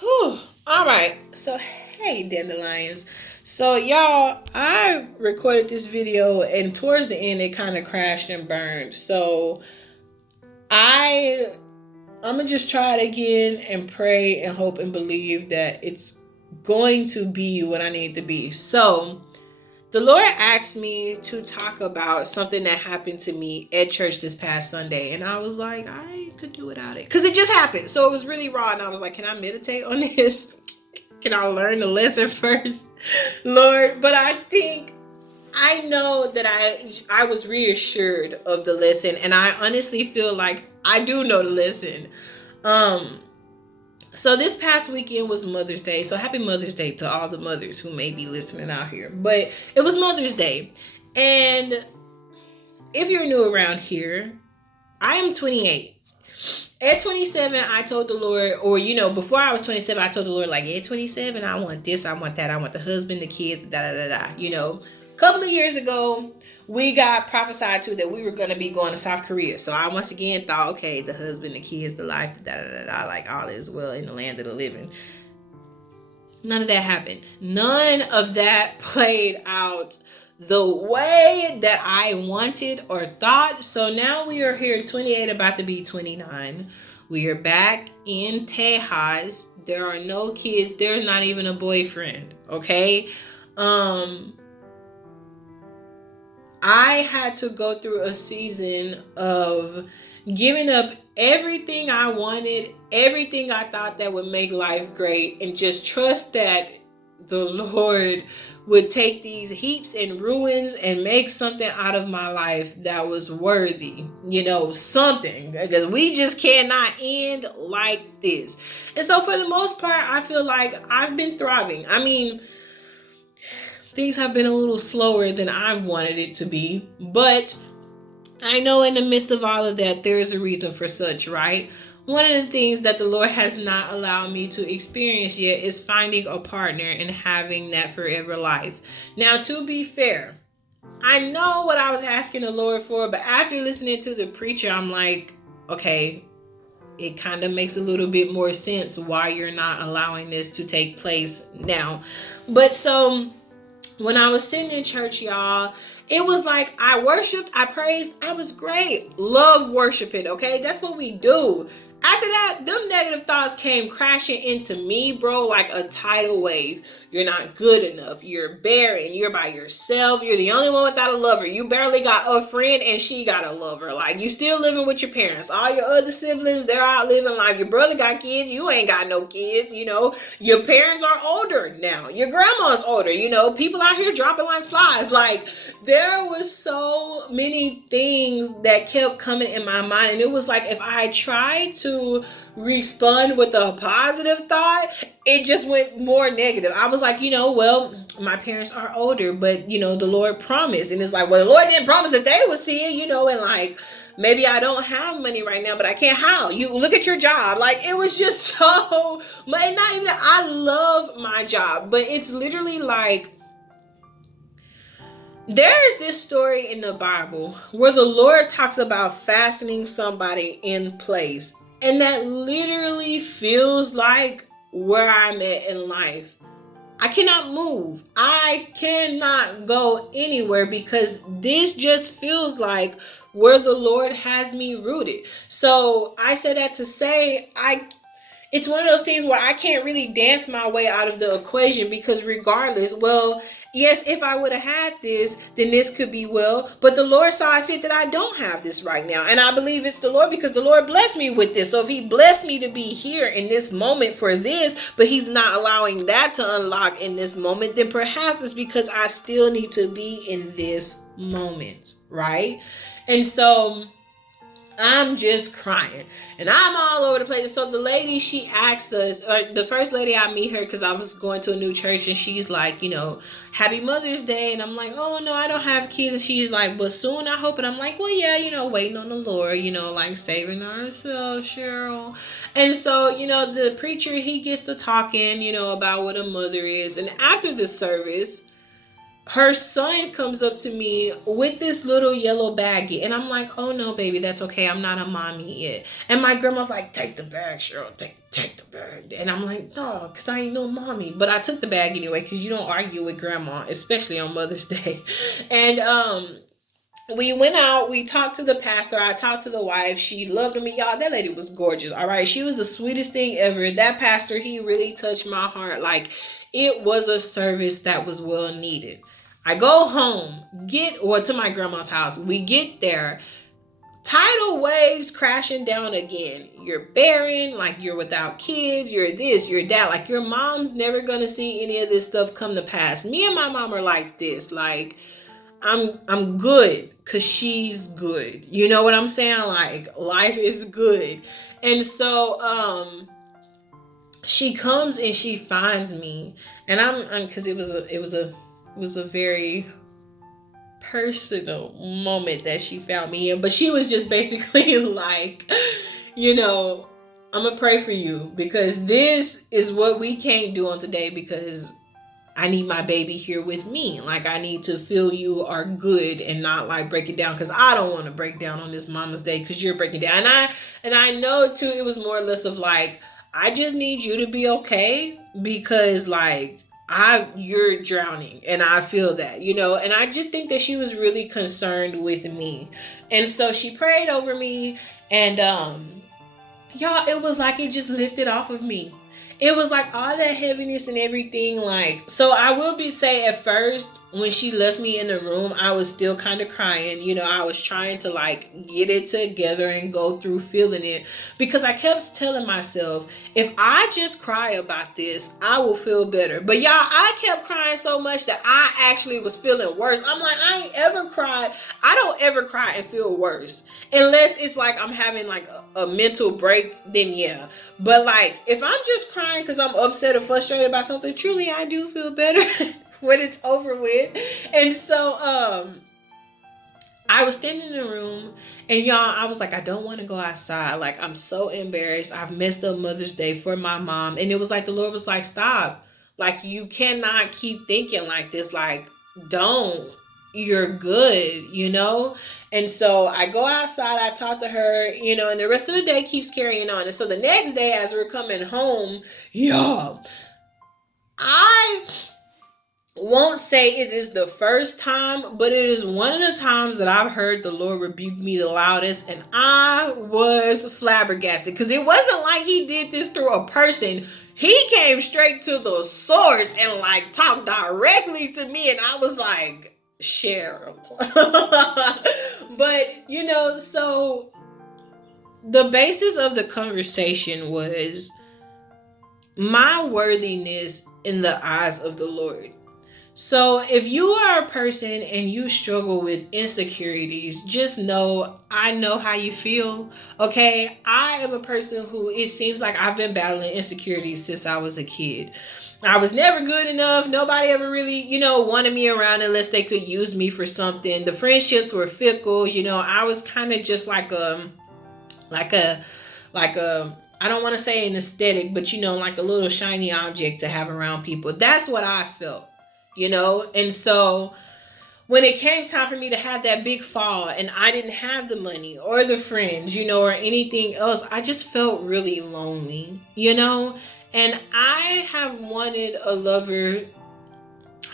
Whew. All right. So, hey, dandelions. So, y'all, I recorded this video, and towards the end, it kind of crashed and burned. So, I I'm gonna just try it again and pray and hope and believe that it's going to be what I need to be. So, the Lord asked me to talk about something that happened to me at church this past Sunday, and I was like, I could do without it because it just happened. So it was really raw, and I was like, can I meditate on this? Can I learn the lesson first, Lord? But I know that I was reassured of the lesson, and I honestly feel like I do know the lesson. Um, so this past weekend was Mother's Day. So happy Mother's Day to all the mothers who may be listening out here. But it was Mother's Day. And if you're new around here, I am 28. At 27, I told the Lord, or before I was 27, I told the Lord, like, at 27, I want this, I want that, I want the husband, the kids, da da da da. A couple of years ago, we got prophesied to that we were going to be going to South Korea. So I once again thought, okay, the husband, the kids, the life, da da da da, like all is well in the land of the living. None of that happened. None of that played out the way that I wanted or thought. So now we are here, 28, about to be 29. We are back in Tejas. There are no kids. There's not even a boyfriend. Okay. I had to go through a season of giving up everything I wanted, everything I thought that would make life great, and just trust that the Lord would take these heaps and ruins and make something out of my life that was worthy, something, because we just cannot end like this. And so for the most part, I feel like I've been thriving. I mean, things have been a little slower than I've wanted it to be, but I know in the midst of all of that, there is a reason for such, right? One of the things that the Lord has not allowed me to experience yet is finding a partner and having that forever life. Now, to be fair, I know what I was asking the Lord for, but after listening to the preacher, I'm like, okay, it kind of makes a little bit more sense why you're not allowing this to take place now. But so when I was sitting in church, y'all, it was like I worshiped, I praised, I was great. Love worshiping, okay? That's what we do. After that, them negative thoughts came crashing into me, bro, like a tidal wave. You're not good enough. You're barren. You're by yourself. You're the only one without a lover. You barely got a friend and she got a lover. Like, you still living with your parents. All your other siblings, they're out living life. Your brother got kids. You ain't got no kids, Your parents are older now. Your grandma's older, People out here dropping like flies. Like, there was so many things that kept coming in my mind. And it was like if I tried to respond with a positive thought, it just went more negative. I was like, well, my parents are older, but the Lord promised. And it's like, well, the Lord didn't promise that they would see it, and like, maybe I don't have money right now, but I can't. How? You look at your job. Like, it was just so, not even that I love my job, but it's literally like, there is this story in the Bible where the Lord talks about fastening somebody in place. And that literally feels like where I'm at in life. I cannot move. I cannot go anywhere because this just feels like where the Lord has me rooted. So I said that to say, it's one of those things where I can't really dance my way out of the equation because regardless, well, yes, if I would have had this, then this could be well, but the Lord saw fit that I don't have this right now. And I believe it's the Lord because the Lord blessed me with this. So if he blessed me to be here in this moment for this, but he's not allowing that to unlock in this moment, then perhaps it's because I still need to be in this moment, right? And so I'm just crying and I'm all over the place. So the lady, she asked us, or the first lady, I meet her because I was going to a new church, and she's like, happy Mother's Day. And I'm like, oh no, I don't have kids. And she's like, but soon I hope. And I'm like, well, yeah, waiting on the Lord, like saving ourselves, Cheryl. And so, the preacher, he gets to talking, about what a mother is. And after the service, her son comes up to me with this little yellow baggie, and I'm like, oh no, baby, that's okay, I'm not a mommy yet. And my grandma's like, take the bag, Cheryl, take the bag. And I'm like, no, because I ain't no mommy. But I took the bag anyway, because you don't argue with grandma, especially on Mother's Day. And we went out, we talked to the pastor, I talked to the wife, she loved me. Y'all, that lady was gorgeous, all right? She was the sweetest thing ever. That pastor, he really touched my heart. Like, it was a service that was well needed. I go home, to my grandma's house. We get there, tidal waves crashing down again. You're barren, like you're without kids, you're this, you're that. Like, your mom's never gonna see any of this stuff come to pass. Me and my mom are like this, like, I'm good because she's good. You know what I'm saying? Like, life is good. And so she comes and she finds me, and I'm because it was a very personal moment that she found me in. But she was just basically like, I'm gonna pray for you, because this is what we can't do on today, because I need my baby here with me. Like, I need to feel you are good and not like break it down, because I don't want to break down on this Mama's Day because you're breaking down. And I know too, it was more or less of like, I just need you to be okay, because like you're drowning and I feel that, and I just think that she was really concerned with me. And so she prayed over me, and y'all, it was like it just lifted off of me. It was like all that heaviness and everything. Like, so I will say at first, when she left me in the room, I was still kind of crying. I was trying to like get it together and go through feeling it, because I kept telling myself, if I just cry about this, I will feel better. But y'all, I kept crying so much that I actually was feeling worse. I'm like, I ain't ever cried. I don't ever cry and feel worse. Unless it's like I'm having like a mental break, then yeah. But like, if I'm just crying because I'm upset or frustrated about something, truly I do feel better when it's over with. And so I was standing in the room, and y'all, I was like, I don't want to go outside. Like, I'm so embarrassed. I've messed up Mother's Day for my mom. And it was like the Lord was like, stop. Like, you cannot keep thinking like this. Like, don't. You're good, And so I go outside, I talk to her, and the rest of the day keeps carrying on. And so the next day, as we're coming home, y'all, I won't say it is the first time, but it is one of the times that I've heard the Lord rebuke me the loudest, and I was flabbergasted, because it wasn't like he did this through a person. He came straight to the source and like talked directly to me, and I was like, Cheryl. But so the basis of the conversation was my worthiness in the eyes of the Lord. So if you are a person and you struggle with insecurities, just know, I know how you feel. Okay, I am a person who, it seems like I've been battling insecurities since I was a kid. I was never good enough. Nobody ever really, wanted me around unless they could use me for something. The friendships were fickle. I was kind of just like a, I don't want to say an aesthetic, but like a little shiny object to have around people. That's what I felt, And so when it came time for me to have that big fall, and I didn't have the money or the friends, or anything else, I just felt really lonely, And I have wanted a lover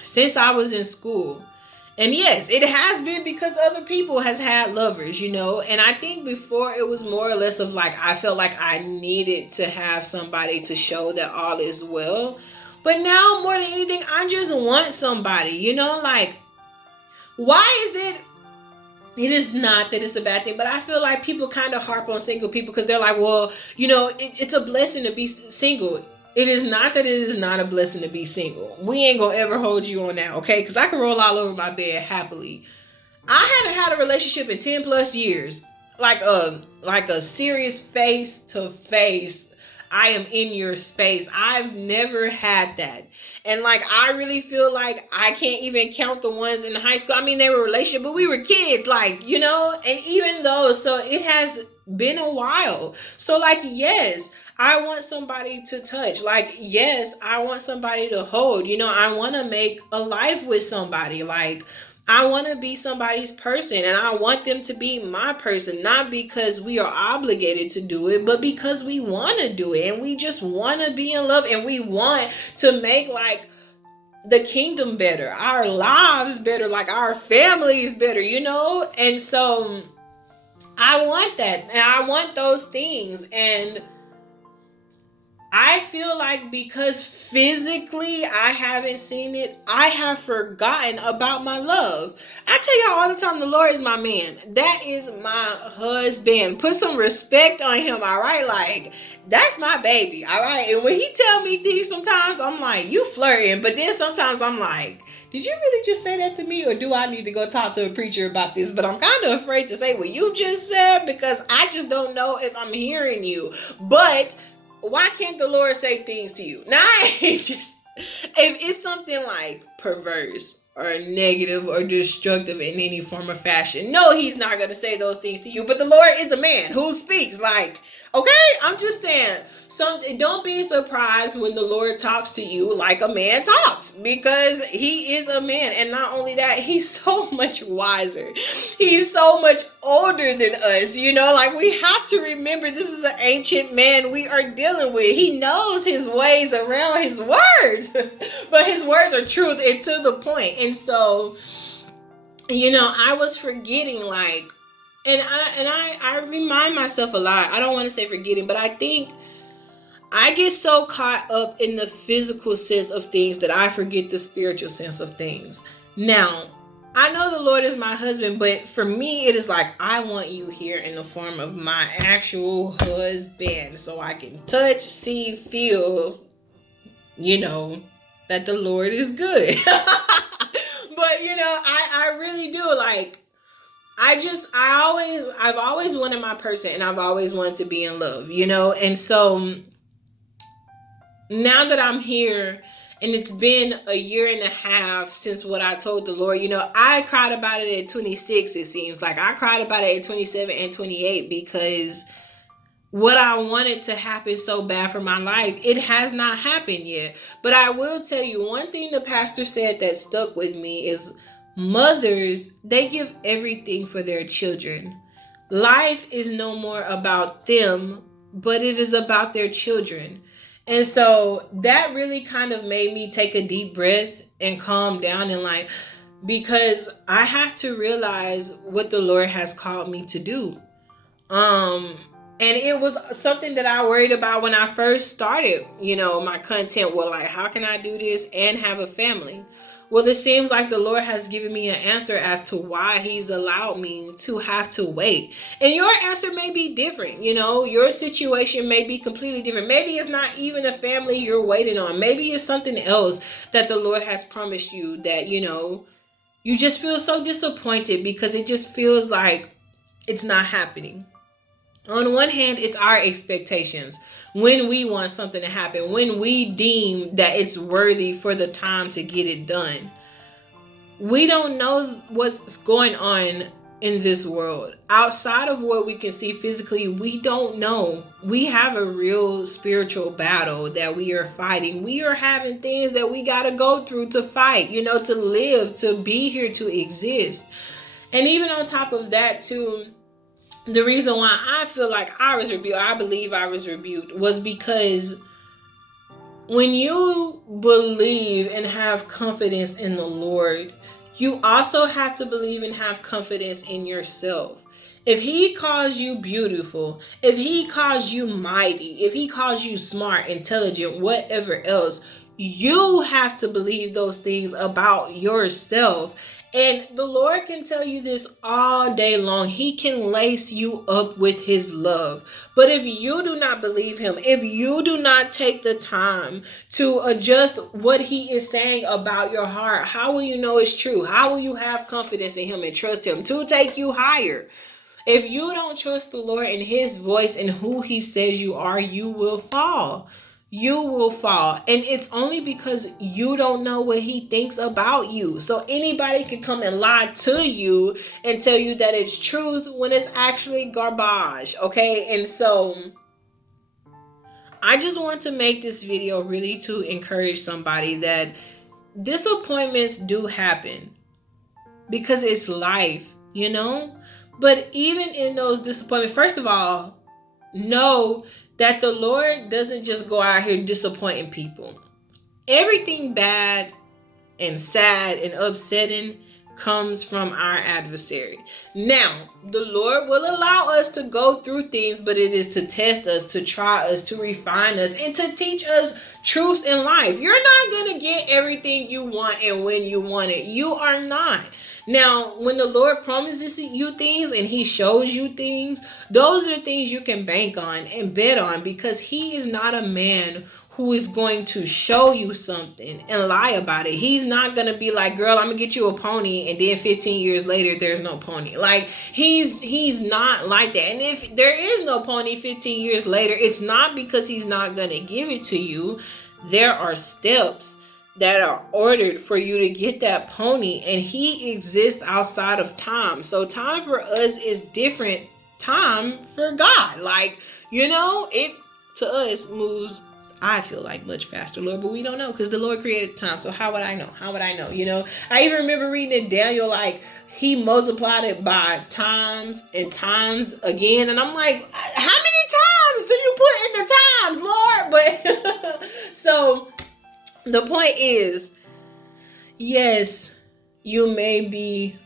since I was in school. And yes, it has been because other people has had lovers, And I think before it was more or less of like, I felt like I needed to have somebody to show that all is well. But now more than anything, I just want somebody, Like, why is it? It is not that it's a bad thing, but I feel like people kind of harp on single people because they're like, well, it's a blessing to be single. It is not that it is not a blessing to be single. We ain't gonna ever hold you on that, okay? Because I can roll all over my bed happily. I haven't had a relationship in 10 plus years, like a serious face to face. I am in your space. I've never had that. And like, I really feel like I can't even count the ones in high school. I mean, they were a relationship, but we were kids, like, you know, and even though, so it has been a while. So like, yes, I want somebody to touch. Like, yes, I want somebody to hold. You know, I want to make a life with somebody. Like, I want to be somebody's person, and I want them to be my person, not because we are obligated to do it, but because we want to do it, and we just want to be in love, and we want to make like the kingdom better, our lives better, like our families better, you know? And so I want that, and I want those things. And I feel like because physically I haven't seen it, I have forgotten about my love. I tell y'all all the time, the Lord is my man. That is my husband. Put some respect on him, all right? Like, that's my baby, all right? And when he tell me things sometimes, I'm like, you flirting. But then sometimes I'm like, did you really just say that to me? Or do I need to go talk to a preacher about this? But I'm kind of afraid to say what you just said because I just don't know if I'm hearing you. But why can't the Lord say things to you? Now, I ain't just, if it's something like perverse or negative or destructive in any form or fashion, no, he's not going to say those things to you. But the Lord is a man who speaks. Like, okay, I'm just saying, don't be surprised when the Lord talks to you like a man talks, because he is a man. And not only that, he's so much wiser. He's so much older than us, you know, like we have to remember this is an ancient man we are dealing with. He knows his ways around his words, but his words are truth and to the point. And so, you know, I was forgetting, like, and I remind myself a lot. I don't want to say forgetting, but I think I get so caught up in the physical sense of things that I forget the spiritual sense of things. Now, I know the Lord is my husband, but for me, it is like, I want you here in the form of my actual husband, so I can touch, see, feel, you know, that the Lord is good. But, you know, I really do. Like, I've always wanted my person, and I've always wanted to be in love, you know? And so now that I'm here, and it's been a year and a half since what I told the Lord, you know, I cried about it at 26, it seems like. I cried about it at 27 and 28 because what I wanted to happen so bad for my life, it has not happened yet. But I will tell you, one thing the pastor said that stuck with me is mothers, they give everything for their children. Life is no more about them, but it is about their children. And so that really kind of made me take a deep breath and calm down, and like, because I have to realize what the Lord has called me to do. And it was something that I worried about when I first started, you know, my content. Well, like, how can I do this and have a family? Well, it seems like the Lord has given me an answer as to why he's allowed me to have to wait. And your answer may be different. You know, your situation may be completely different. Maybe it's not even a family you're waiting on. Maybe it's something else that the Lord has promised you that, you know, you just feel so disappointed because it just feels like it's not happening. On one hand, it's our expectations. When we want something to happen, when we deem that it's worthy for the time to get it done. We don't know what's going on in this world. Outside of what we can see physically, we don't know. We have a real spiritual battle that we are fighting. We are having things that we got to go through to fight, you know, to live, to be here, to exist. And even on top of that, too, the reason why I feel like I was rebuked, I believe I was rebuked, was because when you believe and have confidence in the Lord, you also have to believe and have confidence in yourself. If he calls you beautiful, if he calls you mighty, if he calls you smart, intelligent, whatever else, you have to believe those things about yourself. And the Lord can tell you this all day long. He can lace you up with his love. But if you do not believe him, if you do not take the time to adjust what he is saying about your heart, how will you know it's true? How will you have confidence in him and trust him to take you higher? If you don't trust the Lord and his voice and who he says you are, you will fall. You will fall. And it's only because you don't know what he thinks about you. So anybody can come and lie to you and tell you that it's truth when it's actually garbage. Okay. And so I just want to make this video really to encourage somebody that disappointments do happen because it's life, you know? But even in those disappointments, first of all, know that the Lord doesn't just go out here disappointing people. Everything bad and sad and upsetting comes from our adversary. Now, the Lord will allow us to go through things, but it is to test us, to try us, to refine us, and to teach us truths in life. You're not going to get everything you want and when you want it. You are not. Now, when the Lord promises you things and he shows you things, those are things you can bank on and bet on, because he is not a man who is going to show you something and lie about it. He's not going to be like, girl, I'm going to get you a pony, and then 15 years later, there's no pony. Like, he's not like that. And if there is no pony 15 years later, it's not because he's not going to give it to you. There are steps that are ordered for you to get that pony, and he exists outside of time. So time for us is different time for God. Like, you know, it to us moves, I feel like, much faster, Lord, but we don't know because the Lord created time. So how would I know? How would I know? You know, I even remember reading in Daniel, like, he multiplied it by times and times again. And I'm like, how many times do you put in the times, Lord? But so the point is, yes, you may be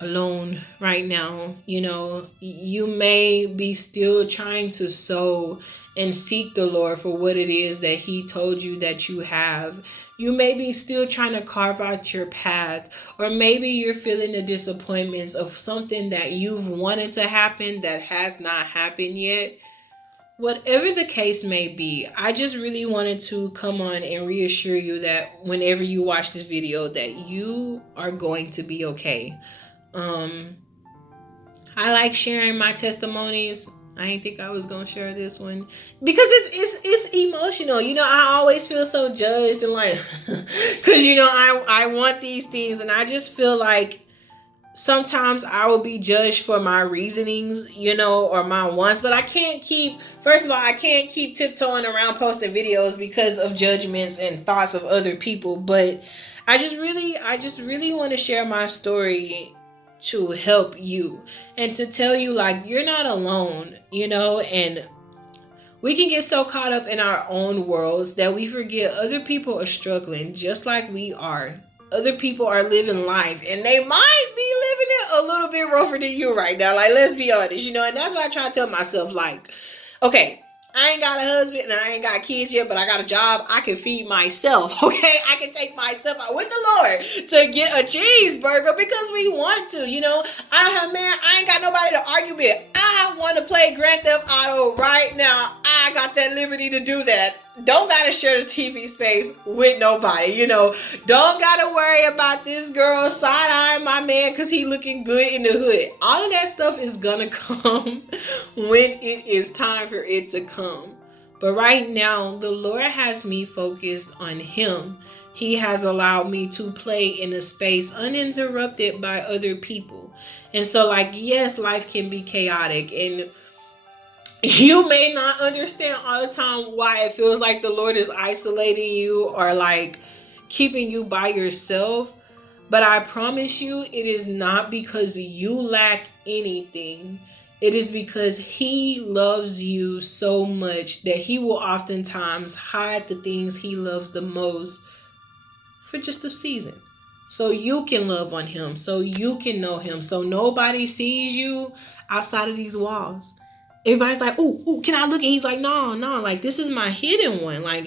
alone right now. You know, you may be still trying to sow and seek the Lord for what it is that he told you that you have. You may be still trying to carve out your path, or maybe you're feeling the disappointments of something that you've wanted to happen that has not happened yet. Whatever the case may be, I just really wanted to come on and reassure you that whenever you watch this video, that you are going to be okay. I like sharing my testimonies. I didn't think I was gonna share this one because it's emotional. You know, I always feel so judged and like, because you know, I want these things, and I just feel like sometimes I will be judged for my reasonings, you know, or my wants. But I can't keep, first of all, I can't keep tiptoeing around posting videos because of judgments and thoughts of other people. But I just really want to share my story to help you and to tell you, like, you're not alone, you know. And we can get so caught up in our own worlds that we forget other people are struggling just like we are. Other people are living life, and they might be living it a little bit rougher than you right now. Like, let's be honest, you know. And that's why I try to tell myself, like, okay, I ain't got a husband and I ain't got kids yet, but I got a job. I can feed myself, okay? I can take myself out with the Lord to get a cheeseburger because we want to, you know. I don't have, man, I ain't got nobody to argue with. I want to play Grand Theft Auto right now. I got that liberty to do that. Don't gotta share the TV space with nobody, you know. Don't gotta worry about this girl side-eyeing my man because he looking good in the hood. All of that stuff is gonna come when it is time for it to come. But right now, the Lord has me focused on him. He has allowed me to play in a space uninterrupted by other people. And so, like, yes, life can be chaotic, and you may not understand all the time why it feels like the Lord is isolating you or like keeping you by yourself. But I promise you, it is not because you lack anything. It is because he loves you so much that he will oftentimes hide the things he loves the most for just a season. So you can love on him, so you can know him, so nobody sees you outside of these walls. Everybody's like, ooh, can I look? And he's like, no, like, this is my hidden one. Like,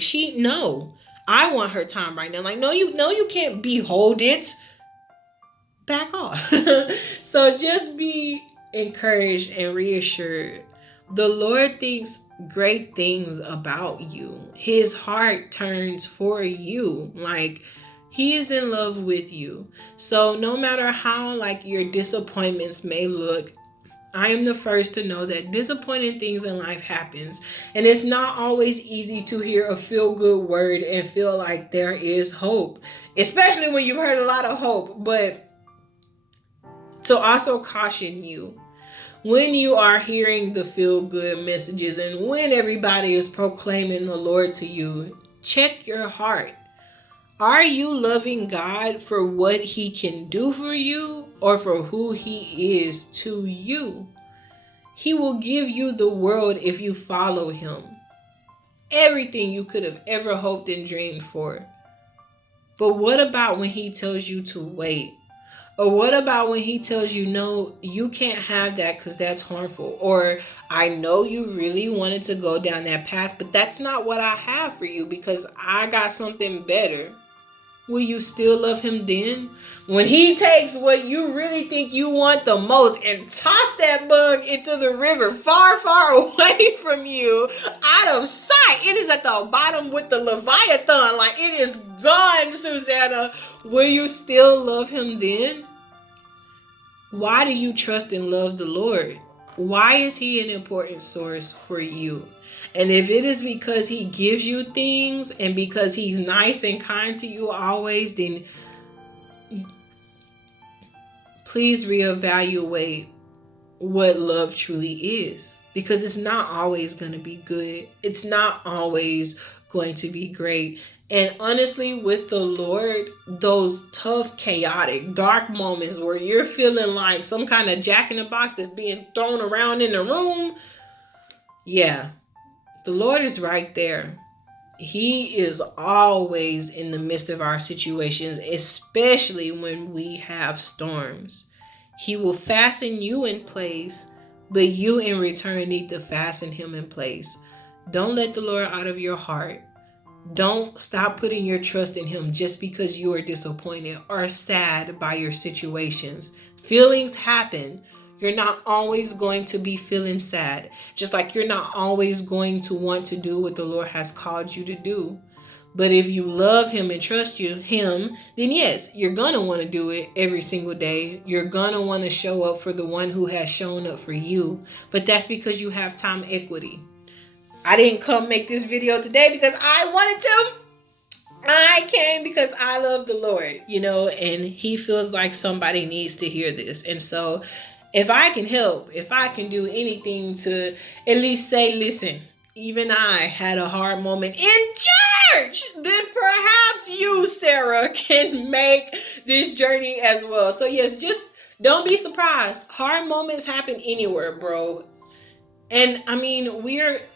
I want her time right now. Like, no, you can't behold it. Back off. So just be encouraged and reassured. The Lord thinks great things about you. His heart turns for you. Like, he is in love with you. So no matter how, like, your disappointments may look, I am the first to know that disappointing things in life happens. And it's not always easy to hear a feel-good word and feel like there is hope. Especially when you've heard a lot of hope. But to also caution you, when you are hearing the feel-good messages and when everybody is proclaiming the Lord to you, check your heart. Are you loving God for what he can do for you or for who he is to you? He will give you the world if you follow him. Everything you could have ever hoped and dreamed for. But what about when he tells you to wait? Or what about when he tells you, no, you can't have that because that's harmful? Or I know you really wanted to go down that path, but that's not what I have for you because I got something better. Will you still love him then? When he takes what you really think you want the most and toss that bug into the river far, far away from you, out of sight. It is at the bottom with the Leviathan. Like, it is gone, Susanna. Will you still love him then? Why do you trust and love the Lord? Why is he an important source for you? And if it is because he gives you things and because he's nice and kind to you always, then please reevaluate what love truly is. Because it's not always going to be good. It's not always going to be great. And honestly, with the Lord, those tough, chaotic, dark moments where you're feeling like some kind of jack in the box that's being thrown around in the room, yeah, the Lord is right there. He is always in the midst of our situations, especially when we have storms. He will fasten you in place, but you in return need to fasten him in place. Don't let the Lord out of your heart. Don't stop putting your trust in him just because you are disappointed or sad by your situations. Feelings happen. You're not always going to be feeling sad. Just like you're not always going to want to do what the Lord has called you to do. But if you love him and trust him, then yes, you're going to want to do it every single day. You're going to want to show up for the one who has shown up for you. But that's because you have time equity. I didn't come make this video today because I wanted to. I came because I love the Lord, and he feels like somebody needs to hear this. And so if I can help, if I can do anything to at least say, listen, even I had a hard moment in church, then perhaps you, Sarah, can make this journey as well. So yes, just don't be surprised. Hard moments happen anywhere, bro. And I mean,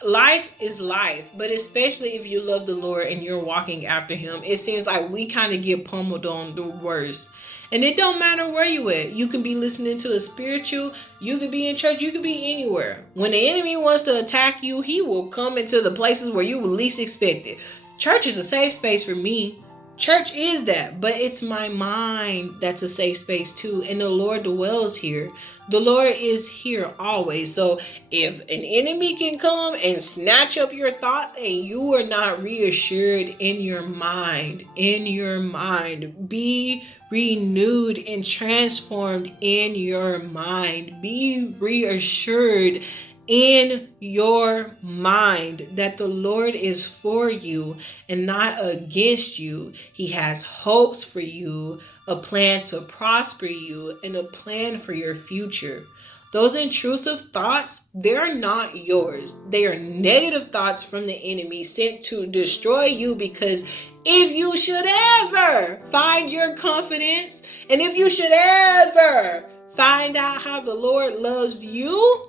life is life, but especially if you love the Lord and you're walking after him, it seems like we kind of get pummeled on the worst. And it don't matter where you at. You can be listening to a spiritual, you could be in church, you could be anywhere. When the enemy wants to attack you, he will come into the places where you would least expect it. Church is a safe space for me. Church is that, but it's my mind that's a safe space too. And the Lord dwells here. The Lord is here always. So if an enemy can come and snatch up your thoughts and you are not reassured in your mind, be renewed and transformed in your mind. Be reassured in your mind that the Lord is for you and not against you. He has hopes for you, a plan to prosper you, and a plan for your future. Those intrusive thoughts, they're not yours. They are negative thoughts from the enemy sent to destroy you, because if you should ever find your confidence, and if you should ever find out how the Lord loves you,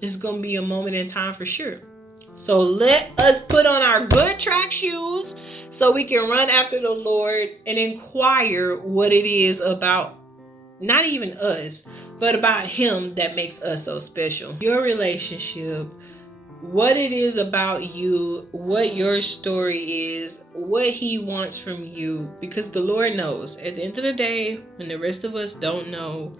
it's going to be a moment in time for sure. So let us put on our good track shoes so we can run after the Lord and inquire what it is about, not even us, but about him that makes us so special. Your relationship, what it is about you, what your story is, what he wants from you, because the Lord knows. At the end of the day, when the rest of us don't know,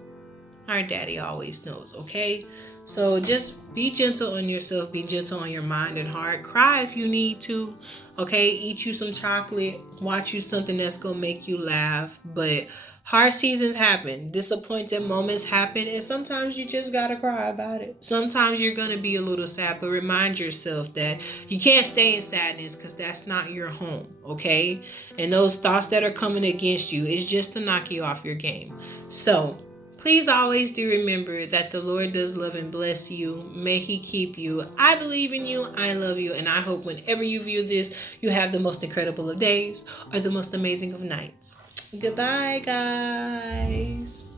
our daddy always knows, okay? So just be gentle on yourself, be gentle on your mind and heart. Cry if you need to, okay? Eat you some chocolate, watch you something that's gonna make you laugh, but Hard seasons happen, disappointing moments happen, and sometimes you just gotta cry about it. Sometimes you're gonna be a little sad, but remind yourself that you can't stay in sadness because that's not your home, okay? And those thoughts that are coming against you is just to knock you off your game. So, please always do remember that the Lord does love and bless you. May He keep you. I believe in you. I love you. And I hope whenever you view this, you have the most incredible of days or the most amazing of nights. Goodbye, guys.